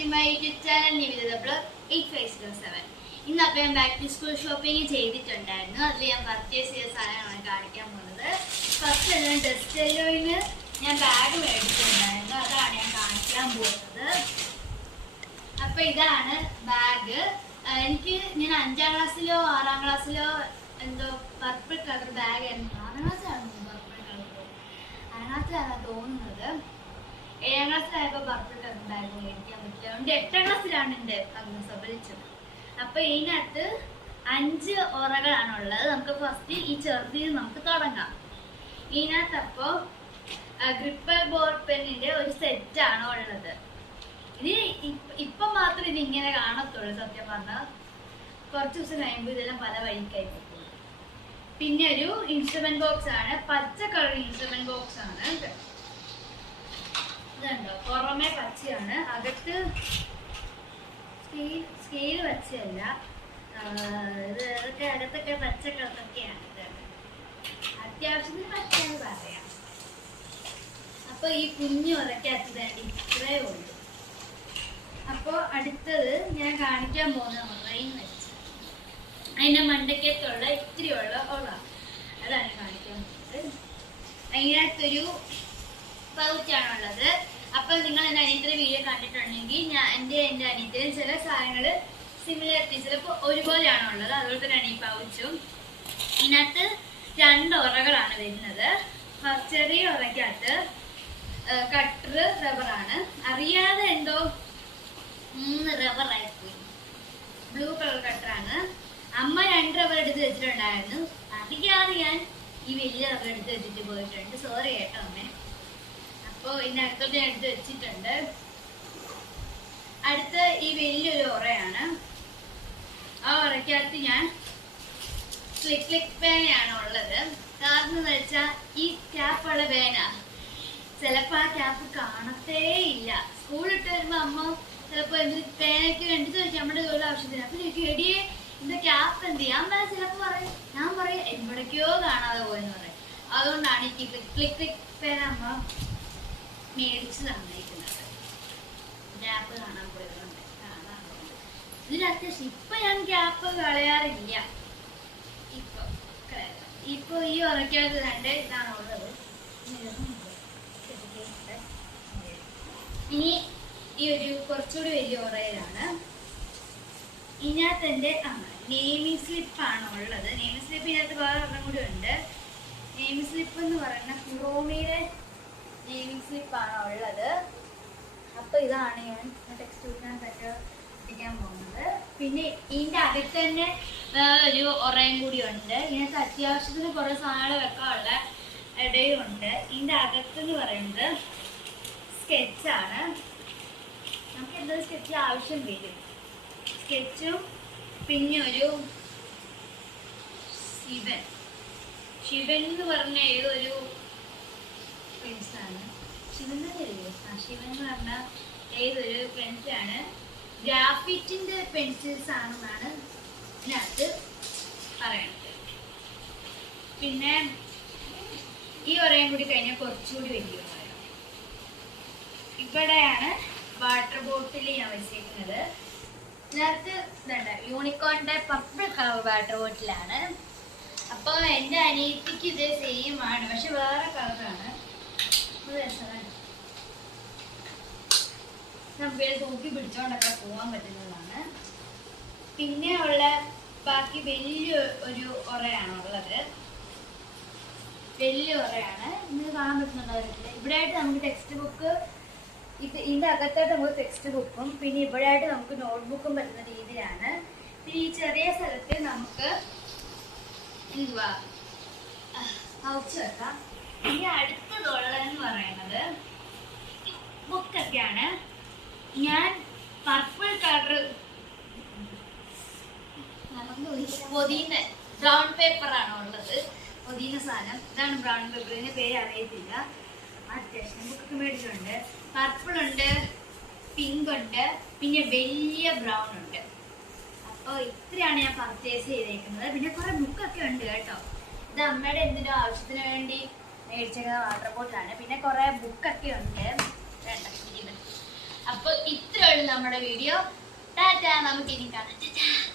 to my YouTube channel Nivedha Blog 8507. ഇന്ന് അപ്പോൾ ഞാൻ ബാക്ക് ടു സ്കൂൾ ഷോപ്പിംഗ് ചെയ്തിട്ടുണ്ടായിരുന്നു. അതിൽ ഞാൻ പർച്ചേസ് ചെയ്ത സാധനങ്ങളാണ് കാണിക്കാൻ പോകുന്നത്. ഫസ്റ്റ് തന്നെ ഡെസ്റ്റെല്ലോയിന് ഞാൻ ബാഗ് മേടിച്ചിട്ടുണ്ടായിരുന്നു. അതാണ് ഞാൻ കാണിക്കാൻ പോകുന്നത്. അപ്പോൾ ഇതാണ് ബാഗ്. ഞാൻ 5ാം ക്ലാസ്സിലോ 6ാം ക്ലാസ്സിലോ എന്തോ പർപ്പിൾ കളർ ബാഗ് ആയിരുന്നു. 6ാം ക്ലാസ്സിലായിരുന്നു പർപ്പിൾ കളർ, 6ാം ക്ലാസ്സിലാണ് തോന്നുന്നത്. 7ാം ക്ലാസ്സിലായപ്പോൾ പർപ്പിൾ കളർ ബാഗ് മേടിക്കാൻ പറ്റില്ല. അതുകൊണ്ട് 8ാം ക്ലാസ്സിലാണ് എൻ്റെ സബലിച്ചത്. അപ്പൊ ഇതിനകത്ത് 5 ഉറകളാണുള്ളത്. നമുക്ക് ഫസ്റ്റ് ഈ ചെറുതിൽ നമുക്ക് തുടങ്ങാം. ഇതിനകത്ത് അപ്പോ ഗ്രിപ്പർ ബോൾ പെന്നിന്റെ ഒരു സെറ്റാണ് ഉള്ളത്. ഇത് ഇപ്പൊ മാത്രം ഇത് ഇങ്ങനെ കാണത്തുള്ളൂ. സത്യം പറഞ്ഞാൽ കുറച്ച് ദിവസം കഴിയുമ്പോൾ ഇതെല്ലാം പല വഴിക്കായി പോകും. പിന്നെ ഒരു ഇൻസ്ട്രുമെന്റ് ബോക്സ് ആണ്, പച്ച കളർ ഇൻസ്ട്രുമെന്റ് ബോക്സ് ആണ്. ഇതുണ്ടോ, പുറമെ പച്ചയാണ്, അകത്ത് സ്കെയിൽ പച്ചയല്ല. ഇതൊക്കെ അകത്തൊക്കെ പച്ച കളറൊക്കെയാണ്. അത്യാവശ്യത്തിന് പച്ചയെന്ന് പറയാം. അപ്പൊ ഈ കുഞ്ഞു ഉറക്കകത്ത് വേണ്ടി ഇത്രേ ഉള്ളൂ. അപ്പൊ അടുത്തത് ഞാൻ കാണിക്കാൻ പോകുന്ന ഉറയും വെച്ച് അതിന്റെ മണ്ടക്കത്തുള്ള ഇത്തിരിയുള്ള ഉറ, അതാണ് കാണിക്കാൻ പോകുന്നത്. അതിനകത്തൊരു പൗച്ചാണുള്ളത്. അപ്പൊ നിങ്ങൾ എൻ്റെ അനിയത്തിയുടെ വീഡിയോ കണ്ടിട്ടുണ്ടെങ്കിൽ എൻ്റെ അനിയത്തിനും ചില സാധനങ്ങൾ സിമിലാരിറ്റി ചിലപ്പോൾ ഒരുപോലെയാണോ ഉള്ളത്. അതുപോലെ തന്നെയാണ് ഈ പൗച്ചും. ഇതിനകത്ത് 2 ഉറകളാണ് വരുന്നത്. ചെറിയ ഉറക്കകത്ത് കട്ടർ റബ്ബറാണ്. അറിയാതെ എന്തോ 3 റബ്ബറായിപ്പോയി. Blue colour കട്ടറാണ്. അമ്മ 2 റബ്ബർ എടുത്ത് വെച്ചിട്ടുണ്ടായിരുന്നു. അറിയാതെ ഞാൻ ഈ വലിയ റബ്ബർ എടുത്ത് വെച്ചിട്ട് പോയിട്ടുണ്ട്. സോറി കേട്ടോ അമ്മേ. അപ്പൊ ഇതിനകത്തോട്ട് ഞാൻ എടുത്ത് വെച്ചിട്ടുണ്ട്. അടുത്ത ഈ വലിയൊരു ഉറയാണ്. ആ ഉറക്കകത്ത് ഞാൻ ക്ലിക്ക് പേനയാണ് ഉള്ളത്. കാരണം എന്ന് വെച്ചാൽ ഈ ക്യാപ്പുള്ള പേന ചിലപ്പോ ആ ക്യാപ്പ് കാണത്തേ ഇല്ല. സ്കൂളിട്ട് വരുമ്പോ അമ്മ ചിലപ്പോ പേനയ്ക്ക് വേണ്ടി ചോദിച്ചു നമ്മുടെ ജോലി ആവശ്യത്തിന്. അപ്പൊ ചോദിക്കും, എടിയെ இந்த ക്യാപ്പ് എന്ത് ചെയ്യാൻ പറയാം. ചിലപ്പോ പറയും, ഞാൻ പറയും എവിടേക്കോ കാണാതെ പോയെന്ന് പറയും. അതുകൊണ്ടാണ് ഈ ക്ലിക്ക് പേന അമ്മ മേടിച്ച് തന്നിരിക്കുന്നത്. ഗ്യാപ്പ് കാണാൻ പോയതുകൊണ്ട് ഇതിൽ അത്യാവശ്യം ഇപ്പൊ ഞാൻ ഗ്യാപ്പ് കളയാറില്ല. ഇപ്പൊ ഈ ഉറക്കകത്ത് കണ്ട് ഇതാണ് ഉള്ളത്. ഇനി ഈ ഒരു കുറച്ചുകൂടി വലിയ ഉറയിലാണ്. ഇതിനകത്ത് എൻ്റെ നെയിമിങ് സ്ലിപ്പാണ് ഉള്ളത്. നെയിമിങ് സ്ലിപ്പ് ഇതിനകത്ത് വേറെ ഒരെണ്ണം കൂടി ഉണ്ട്. നെയിമിങ് സ്ലിപ്പ് എന്ന് പറയുന്ന കുറോമിയുടെ നെയിമിങ് സ്ലിപ്പാണ് ഉള്ളത്. അപ്പൊ ഇതാണ് ഞാൻ ടെക്സ്റ്റ് ബുക്കിനകത്തൊക്കെ ഒട്ടിക്കാൻ പോകുന്നത്. പിന്നെ ഇതിന്റെ അകത്ത് തന്നെ ഒരു ഉറയും കൂടി ഉണ്ട്. ഇതിനകത്ത് അത്യാവശ്യത്തിന് കുറെ സാധനങ്ങൾ വെക്കാനുള്ള ഇടയും ഉണ്ട്. ഇതിന്റെ അകത്തെന്ന് പറയുന്നത് സ്കെച്ചാണ്. നമുക്ക് എന്തൊരു സ്കെച്ച് ആവശ്യം വരും. സ്കെച്ചും പിന്നെ ഒരു ശിവൻ എന്ന് പറഞ്ഞ ഏതൊരു പെൻസിലാണ്. ശിവൻ എന്ന് പറഞ്ഞ ഏതൊരു പെൻസിലാണ്. ഗ്രാഫിറ്റിന്റെ പെൻസിൽസ് ആണെന്നാണ് ഇതിനകത്ത് പറയണത്. പിന്നെ ഈ ഉറയും കൂടി കഴിഞ്ഞാൽ കുറച്ചുകൂടി വലിയ ഉറയാണ്. ഇവിടെയാണ് വാട്ടർ ബോട്ടിൽ ഞാൻ വെച്ചേക്കുന്നത്. ഇതിനകത്ത് ഇതുണ്ട്, യൂണിക്കോണിന്റെ പർപ്പിൾ കളർ വാട്ടർ ബോട്ടിലാണ്. അപ്പൊ എൻ്റെ അനിയത്തിക്ക് ഇത് സെയിം ആണ്, പക്ഷെ വേറെ കളറാണ്. നമുക്ക് തൂക്കി പിടിച്ചോണ്ടൊക്കെ പോകാൻ പറ്റുന്നതാണ്. പിന്നെ ഉള്ള ബാക്കി വലിയ ഒരു ഉറയാണ് ഉള്ളത്. വലിയ ഉറയാണ്. ഇന്ന് കാണാൻ പറ്റുന്നുണ്ടാവില്ല. ഇവിടെ ആയിട്ട് നമുക്ക് ടെക്സ്റ്റ് ബുക്ക്, ഇതിന്റെ അകത്തായിട്ട് നമുക്ക് ടെക്സ്റ്റ് ബുക്കും പിന്നെ ഇവിടെ ആയിട്ട് നമുക്ക് നോട്ട്ബുക്കും പറ്റുന്ന രീതിയിലാണ്. പിന്നെ ഈ ചെറിയ സ്ഥലത്ത് നമുക്ക് എന്തുവാ പൗച്ച് വെക്കാം. ഇനി അടുത്തതുള്ളതെന്ന് പറയുന്നത് ബുക്കൊക്കെയാണ്. ഞാൻ പർപ്പിൾ കളർ പൊതിന ബ്രൗൺ പേപ്പറാണ് ഉള്ളത്. പൊതിന സാധനം ഇതാണ് ബ്രൗൺ പേപ്പർ. ഇതിന്റെ പേര് അറിയത്തില്ല. അത്യാവശ്യം ബുക്കൊക്കെ മേടിച്ചിട്ടുണ്ട്. പർപ്പിൾ ഉണ്ട്, പിങ്ക് ഉണ്ട്, പിന്നെ വലിയ ബ്രൗൺ ഉണ്ട്. അപ്പോൾ ഇത്രയാണ് ഞാൻ പർച്ചേസ് ചെയ്തേക്കുന്നത്. പിന്നെ കുറെ ബുക്കൊക്കെ ഉണ്ട് കേട്ടോ. ഇത് അമ്മയുടെ എന്തിനോ ആവശ്യത്തിന് വേണ്ടി മേടിച്ചിരിക്കുന്ന വാട്ടർ ബോട്ടിലാണ്. പിന്നെ കുറെ ബുക്കൊക്കെ ഉണ്ട്. വേണ്ട. അപ്പൊ ഇത്ര ഉള്ളൂ നമ്മുടെ വീഡിയോ. ടാറ്റാ, നമുക്ക് ഇനി കാണാം.